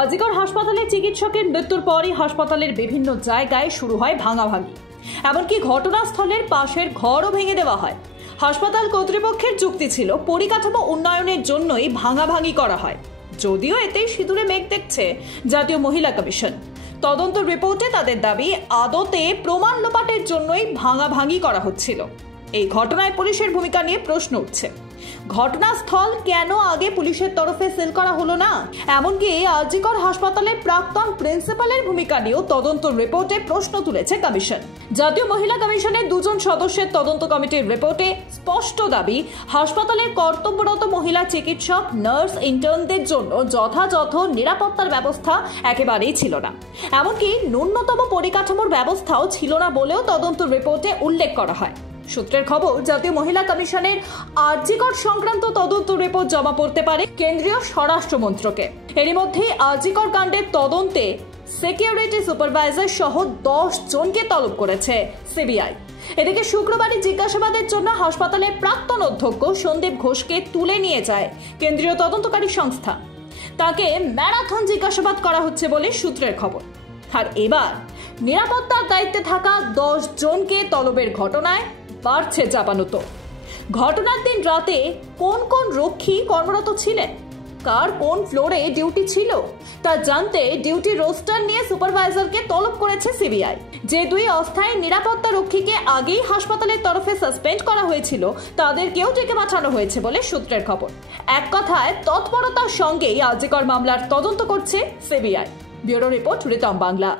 আজিকর হাসপাতালে চিকিৎসকের মৃত্যুর পরই হাসপাতালের বিভিন্ন জায়গায় শুরু হয় ভাঙাভাঙি। এমনকি ঘটনাস্থলের পাশের ঘরও ভেঙে দেওয়া হয়। হাসপাতাল কর্তৃপক্ষের যুক্তি ছিল পরিকাঠামো উন্নয়নের জন্যই ভাঙাভাঙি করা হয়, যদিও এতে সিঁদুরে মেঘ দেখছে জাতীয় মহিলা কমিশন। তদন্ত রিপোর্টে তাদের দাবি আদতে প্রমাণ লোপাটের জন্যই ভাঙাভাঙি করা হচ্ছিল। এই ঘটনায় পুলিশের ভূমিকা নিয়ে প্রশ্ন উঠছে। ঘটনাস্থল কেন আগে পুলিশের তরফে সিল করা হলো না? এমনকি আজিকর হাসপাতালের প্রাক্তন প্রিন্সিপালের ভূমিকা নিয়েও তদন্ত রিপোর্টে প্রশ্ন তুলেছে কমিশন। জাতীয় মহিলা কমিশনের 2 জন সদস্যের তদন্ত কমিটির রিপোর্টে স্পষ্ট দাবি, হাসপাতালের কর্তব্যরত মহিলা চিকিৎসক, নার্স, ইন্টার্নদের জন্য যথাযথ নিরাপত্তার ব্যবস্থা একেবারেই ছিল না। এমনকি ন্যূনতম পরিকাঠামোর ব্যবস্থাও ছিল না বলেও তদন্ত রিপোর্টে উল্লেখ করা হয়। সূত্রের খবর, জাতীয় মহিলা কমিশনের আজিকর সংক্রান্ত তদন্ত রিপোর্ট জমা পড়তে পারে কেন্দ্রীয় স্বরাষ্ট্র মন্ত্রকে। এরই মধ্যে আজিকর কাণ্ডের তদন্তে সিকিউরিটি সুপারভাইজার সহ 10 জনকে তলব করেছে সিবিআই। এদিকে শুক্রবারই জিজ্ঞাসাবাদের জন্য হাসপাতালের প্রাক্তন অধ্যক্ষ সন্দীপ ঘোষকে তুলে নিয়ে যায় কেন্দ্রীয় তদন্তকারী সংস্থা। তাকে ম্যারাথন জিজ্ঞাসাবাদ করা হচ্ছে বলে সূত্রের খবর। আর এবার নিরাপত্তার দায়িত্বে থাকা 10 জনকে তলবের ঘটনায় বাড়ছে চাপানুতো। ঘটনার দিন রাতে কোন কোন রক্ষী কর্মরত ছিলেন, কার কোন ফ্লোরে ডিউটি ছিল তা জানতে ডিউটি রোস্টার নিয়ে সুপারভাইজারকে তলব করেছে সিবিআই। যে 2 অস্থায়ী নিরাপত্তা রক্ষীকে আগেই হাসপাতালের তরফে সাসপেন্ড করা হয়েছিল, তাদেরকেও ডেকে পাঠানো হয়েছে বলে সূত্রের খবর। এক কথায় তৎপরতার সঙ্গেই আজিকর মামলার তদন্ত করছে CBI. Bureau report, Ritam Bangla.